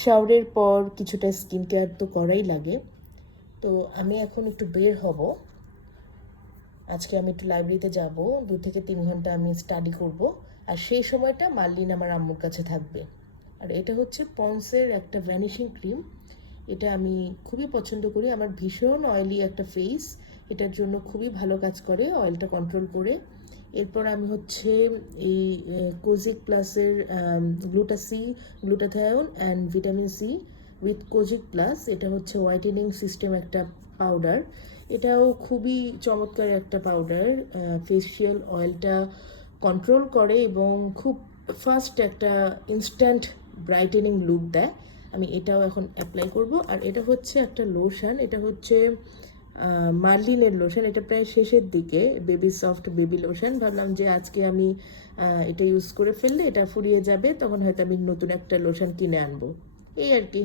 শাওয়ারের পর কিছুটা skin care তো করাই লাগে। তো আমি এখন একটু বের হব। আজকে আমি একটু লাইব্রেরিতে যাব, 2 থেকে 3 ঘন্টা আমি স্টাডি করব। আর সেই সময়টা মার্লিন আমার আম্মুর কাছে থাকবে। আর এটা হচ্ছে পন্সের একটা ভ্যানিশিং ক্রিম। এটা আমি খুবই পছন্দ করি, আমার ভীষণ অয়েলি একটা ফেস, এটার জন্য খুবই ভালো কাজ করে অয়েলটা কন্ট্রোল করে। এরপর আমি হচ্ছে এই কোজিক প্লাসের glutathione and vitamin C with kojic plus, এটা হচ্ছে হোয়াইটেনিং সিস্টেম একটা পাউডার। এটাও খুবই চমৎকার একটা পাউডার, ফেসিয়াল অয়েলটা কন্ট্রোল করে এবং খুব ফাস্ট একটা ইনস্ট্যান্ট ব্রাইটেনিং লুক দেয়। আমি এটাও এখন অ্যাপ্লাই করব। আর এটা হচ্ছে একটা লোশন, এটা হচ্ছে মার্লিনের লোশন, এটা প্রায় শেষের দিকে, বেবি সফট বেবি লোশন। ভাবলাম যে আজকে আমি এটা ইউজ করে ফেললে এটা ফুরিয়ে যাবে, তখন হয়তো আমি নতুন একটা লোশন কিনে আনবো, এই আর কি।